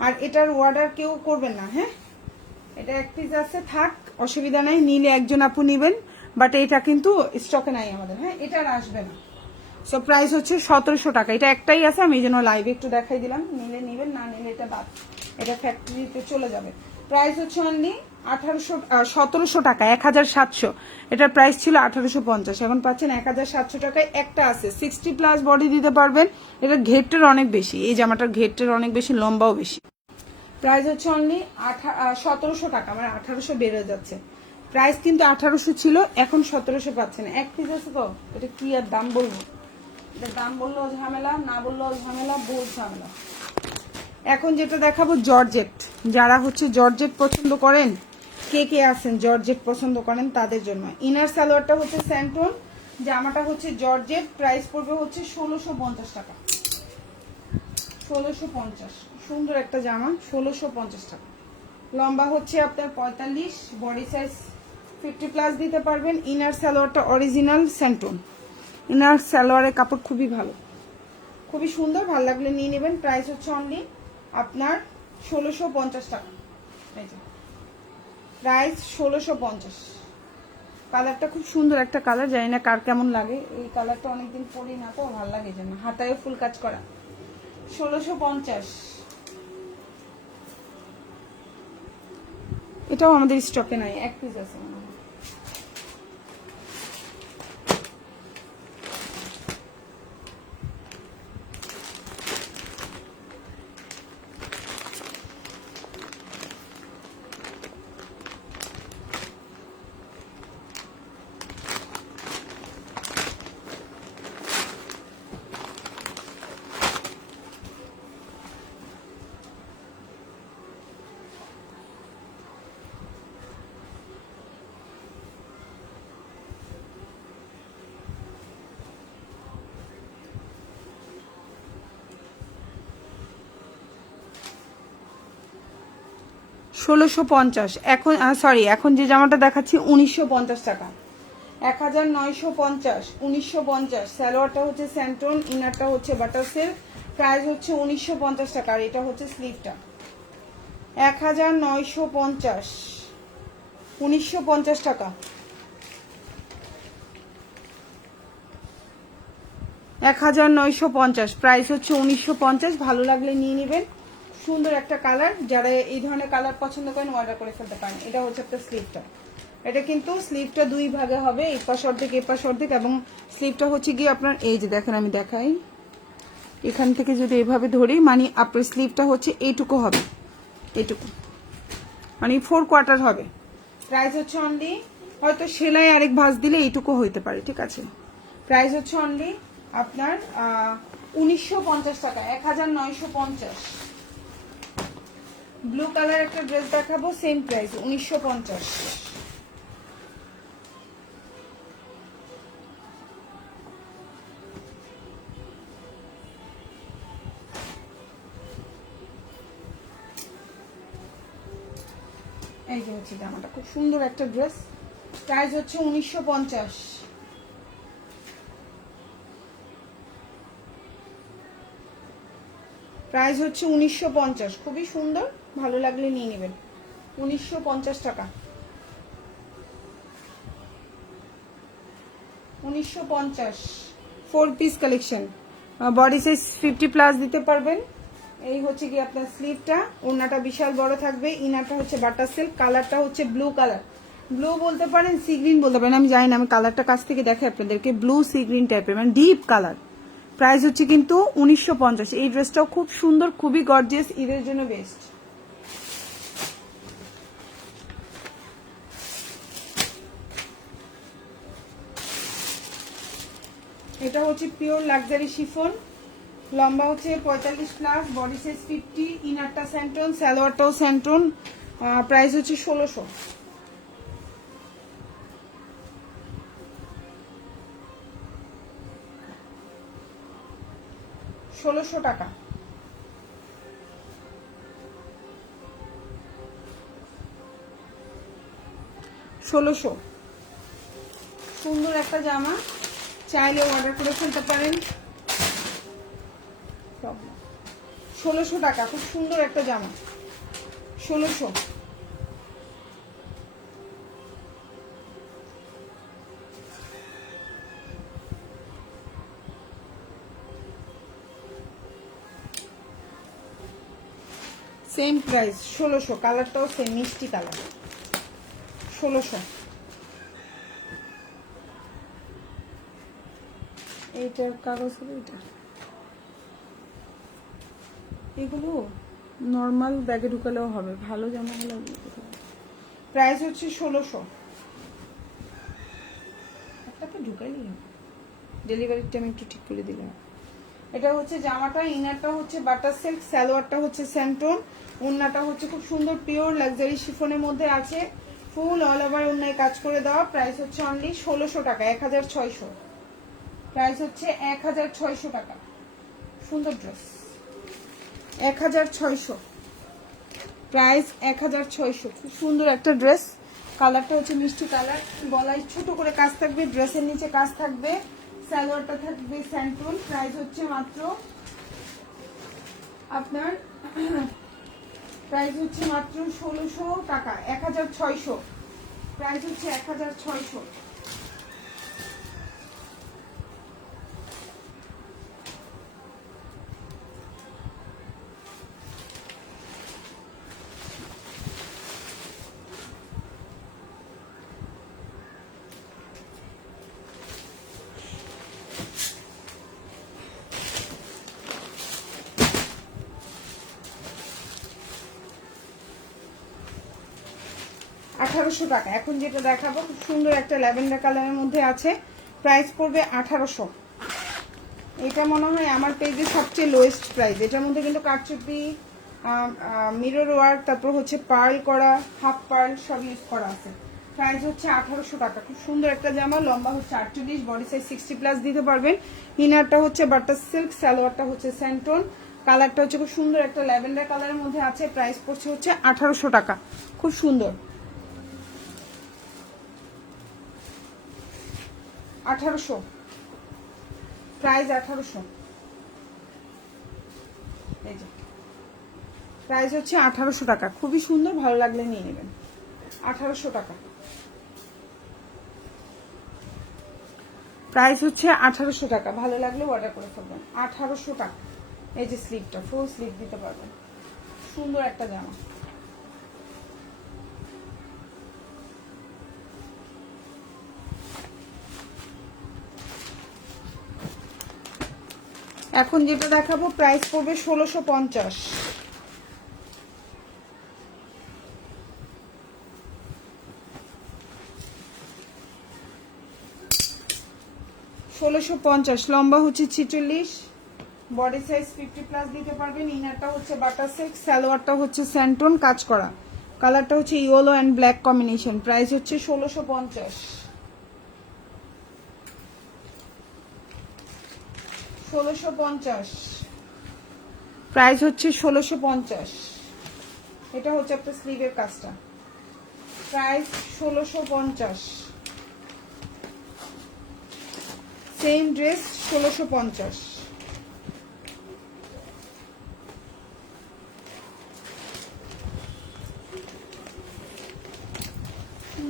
আর এটার অর্ডার কেউ করবেন না, হ্যাঁ, এটা এক পিস আছে, থাক, অসুবিধা নাই। নিলে একজন আপু নিবেন, বাট এটা কিন্তু স্টকে নাই আমাদের, হ্যাঁ, এটা আর আসবে না। সো প্রাইস হচ্ছে 1700 টাকা। এটা একটাই আছে, আমি এই জন্য লাইভে একটু দেখাই দিলাম। নিলে নিবেন, না নিলে এটা বাদ, এটা ফ্যাক্টরিতে চলে যাবে। প্রাইস হচ্ছে অনলি 1700 টাকা, 1700। এটার প্রাইস ছিল 1850, এখন পাচ্ছেন 1700 টাকায়। একটা আছে 60+ বডি দিতে পারবেন। এটা ঘেরটের অনেক বেশি, এই জামাটার ঘেরটের অনেক বেশি, লম্বাও বেশি। প্রাইস হচ্ছে অনলি 1700 টাকা, আমার 1800 বেড়ে যাচ্ছে। প্রাইস কিন্তু 1800 ছিল, এখন 1700 পাচ্ছেন। এক পিস আছে তো, এটা কি আর দাম বলবো, এটা দাম বললেও ঝামেলা, না বললেও ঝামেলা, বহুত ঝামেলা। এখন যেটা দেখাবো জর্জেট, যারা হচ্ছে জর্জেট পছন্দ করেন, কে কে আছেন জর্জেট পছন্দ করেন তাদের জন্য। ইনার সালোয়ারটা হচ্ছে স্যান্টন, জামাটা হচ্ছে জর্জেট। প্রাইস পড়বে হচ্ছে 1650 টাকা। 1650, সুন্দর একটা জামা, 1650 টাকা। লম্বা হচ্ছে আপনার 45, বডি সাইজ 50+ দিতে পারবেন। ইনার সালোয়ারটা অরিজিনাল স্যান্টন। ইনার সালোয়ারের কাপড় খুবই ভালো, খুবই সুন্দর, ভালো লাগলে নিয়ে নেবেন। প্রাইস হচ্ছে অনলি আপনার 1650 টাকা। এই যে প্রাইস 1650। কালারটা খুব সুন্দর একটা কালার, জানি না কার কেমন লাগে, এই কালারটা অনেকদিন পরি না তো, ভালো লাগে যেন। হাতায় ফুল কাজ করা, 1650। এটাও আমাদের স্টকে নাই, এক পিস আছে। $1650। এখন সরি, এখন যে জামাটা দেখাচ্ছি 1950 টাকা। 1950, 1950। সালোয়ারটা হচ্ছে স্যান্টন, ইনারটা হচ্ছে বাটার সিল্ক। প্রাইস হচ্ছে 1950 টাকা। আর এটা হচ্ছে স্লিভটা। 1950, 1950 টাকা। 1950, প্রাইস হচ্ছে 1950। ভালো লাগলে নিয়ে নেবেন, সুন্দর একটা কালার। যারা এই ধরনের কালার পছন্দ করেন অর্ডার করে ফেলতে পারেন। এটা হচ্ছে একটা স্লিভটা, এটা কিন্তু স্লিভটা দুই ভাগে হবে, এই পাশ অর্ধেক এই পাশ অর্ধেক। এবং স্লিভটা হচ্ছে গিয়ে আপনার, এই যে দেখেন আমি দেখাই, এখান থেকে যদি এভাবে ধরি, মানে আপনার স্লিভটা হচ্ছে এইটুকু হবে, এইটুকু, মানে 4 কোয়ার্টার হবে। প্রাইস হচ্ছে অনলি, হয়তো সেলাই আরেক ভাঁজ দিলে এইটুকু হইতে পারে, ঠিক আছে। প্রাইস হচ্ছে অনলি আপনার 1950 টাকা, 1950। ব্লু কালার একটা ড্রেস দেখাবো, সেম প্রাইস 1950। এই যে হচ্ছে জামাটা, খুব সুন্দর একটা ড্রেস। প্রাইস হচ্ছে 1950। প্রাইস হচ্ছে 1950, খুবই সুন্দর, ভালো লাগলে নিয়ে নেবেন। 1950 টাকা, 1950। 4 পিস কালেকশন, বডি সাইজ 50+ দিতে পারবেন। এই হচ্ছে কি আপনার স্লিভটা, ওড়নাটা বিশাল বড় থাকবে, ইনারটা হচ্ছে বাটার সিল্ক, কালারটা হচ্ছে ব্লু কালার, ব্লু বলতে পারেন সি গ্রিন বলতে পারেন, আমি জানি না, আমি কালারটা কাছ থেকে দেখাই আপনাদেরকে, ব্লু সি গ্রিন টাইপের মানে ডিপ কালার। প্রাইস হচ্ছে কিন্তু 1950। এই ড্রেসটাও খুব সুন্দর, খুবই গর্জিয়াস, ঈদের জন্য বেস্ট। এটা হচ্ছে পিওর লাক্সারি শিফন, লম্বা হচ্ছে 45+, বডি সাইজ 50, ইনারটা স্যান্টন, সালোয়ারটাও স্যান্টন। প্রাইস হচ্ছে 1600। 1600 টাকা। সুন্দর একটা জামা, চাইলে অর্ডার করে ফেলতে পারেন। 1600 টাকা, খুব সুন্দর একটা জামা, 1600। সেম প্রাইস 1600, কালারটাও সেম মিষ্টি কালার, 1600। এইটার কাগজগুলো, এটা এগুলো নর্মাল ব্যাগে ঢুকালেও হবে, ভালো জামা হলে। প্রাইস হচ্ছে 1600। একটা ঢুকাইলেই হবে, ডেলিভারির টাইম একটু ঠিক করে দিলাম। এটা হচ্ছে জামাটা, ইনারটা হচ্ছে বাটার সিল্ক, সালোয়ারটা হচ্ছে স্যান্টন, ওড়নাটা হচ্ছে খুব সুন্দর পিওর লাক্সারি শিফনের মধ্যে আছে, ফুল অল ওভার ওড়নায় কাজ করে দেওয়া। প্রাইস হচ্ছে অনলি 1600 টাকা, 1600। প্রাইস হচ্ছে 1600 টাকা, সুন্দর ড্রেস, 1600। প্রাইস 1600, খুব সুন্দর একটা ড্রেস, কালারটা হচ্ছে মিষ্টি কালার, গলায় ছোট করে কাজ থাকবে, ড্রেসের নিচে কাজ থাকবে, সালোয়ারটা থাকবে স্যান্টন। প্রাইস হচ্ছে মাত্র আপনার প্রাইস হচ্ছে মাত্র 1600 টাকা, 1600। প্রাইস হচ্ছে 1600। টাকা। এখন যেটা দেখাবো খুব সুন্দর একটা ল্যাভেন্ডার কালারের মধ্যে আছে, প্রাইস পড়বে 1800। এটা মনে হয় আমার পেজে সবচেয়ে লোয়েস্ট প্রাইস। এটার মধ্যে কিন্তু কারচুপি, মিরর ওয়ার্ক, তারপর হচ্ছে পার্ল করা, হাফ পার্ল সব ইউজ করা আছে। প্রাইস হচ্ছে 1800 টাকা। খুব সুন্দর একটা জামা, লম্বা হচ্ছে 48, বডি সাইজ 60+ দিতে পারবেন। ইনারটা হচ্ছে বাটার সিল্ক, সালোয়ারটা হচ্ছে স্যান্টন, কালারটা হচ্ছে খুব সুন্দর একটা ল্যাভেন্ডার কালারের মধ্যে আছে। প্রাইস পড়ছে হচ্ছে 1800 টাকা, খুব সুন্দর, 1800। প্রাইস 1800। এই যে প্রাইস হচ্ছে 1800 টাকা, খুবই সুন্দর, ভালো লাগলে নিয়ে নেবেন। 1800 টাকা, প্রাইস হচ্ছে 1800 টাকা, ভালো লাগলে অর্ডার করে ফেলবেন। 1800 টাকা। এই যে স্লিভটা, ফুল স্লিভ দিতে পারবেন, সুন্দর একটা জামা। এখন যেটা দেখাবো প্রাইস পড়বে 1650। 1650, লম্বা হচ্ছে 46, বডি সাইজ 50+ দিতে পারবেন। ইনারটা হচ্ছে বাটার সিল্ক, সালোয়ারটা হচ্ছে স্যান্টন কাজ করা, কালারটা হচ্ছে yellow and black combination. Price হচ্ছে 1650। 1650, প্রাইস হচ্ছে 1650। এটা হচ্ছে আপনার স্লিভের কাজটা, প্রাইস 1650। Same dress 1650।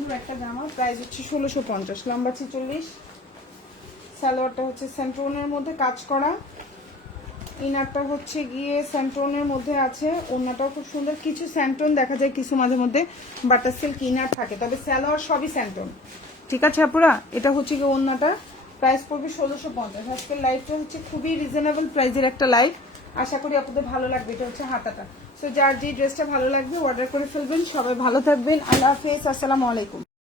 সুন্দর একটা জামা, প্রাইস হচ্ছে 1650, লম্বা 46, সালোয়ারটা হচ্ছে সেন্ট্রোনের মধ্যে কাজ করা, ইনারটা হচ্ছে গিয়ে স্যান্টনের মধ্যে আছে, ওড়নাটাও খুব সুন্দর, কিছু স্যান্টন দেখা যায় কিছু মাঝে মধ্যে বাটার সিল্ক ইনার থাকে, তবে সালোয়ার সবই স্যান্টন। ঠিক আছে আপুরা, এটা হচ্ছে গিয়ে ওড়নাটা, প্রাইস পড়বে 1650। আজকের লাইভটা হচ্ছে খুবই রিজনেবল প্রাইসের একটা লাইভ, আশা করি আপনাদের ভালো লাগবে। এটা হচ্ছে হাতাটা। সো যার যে ড্রেসটা ভালো লাগবে অর্ডার করে ফেলবেন। সবাই ভালো থাকবেন, আল্লাহ হাফেজ, আসসালামু আলাইকুম।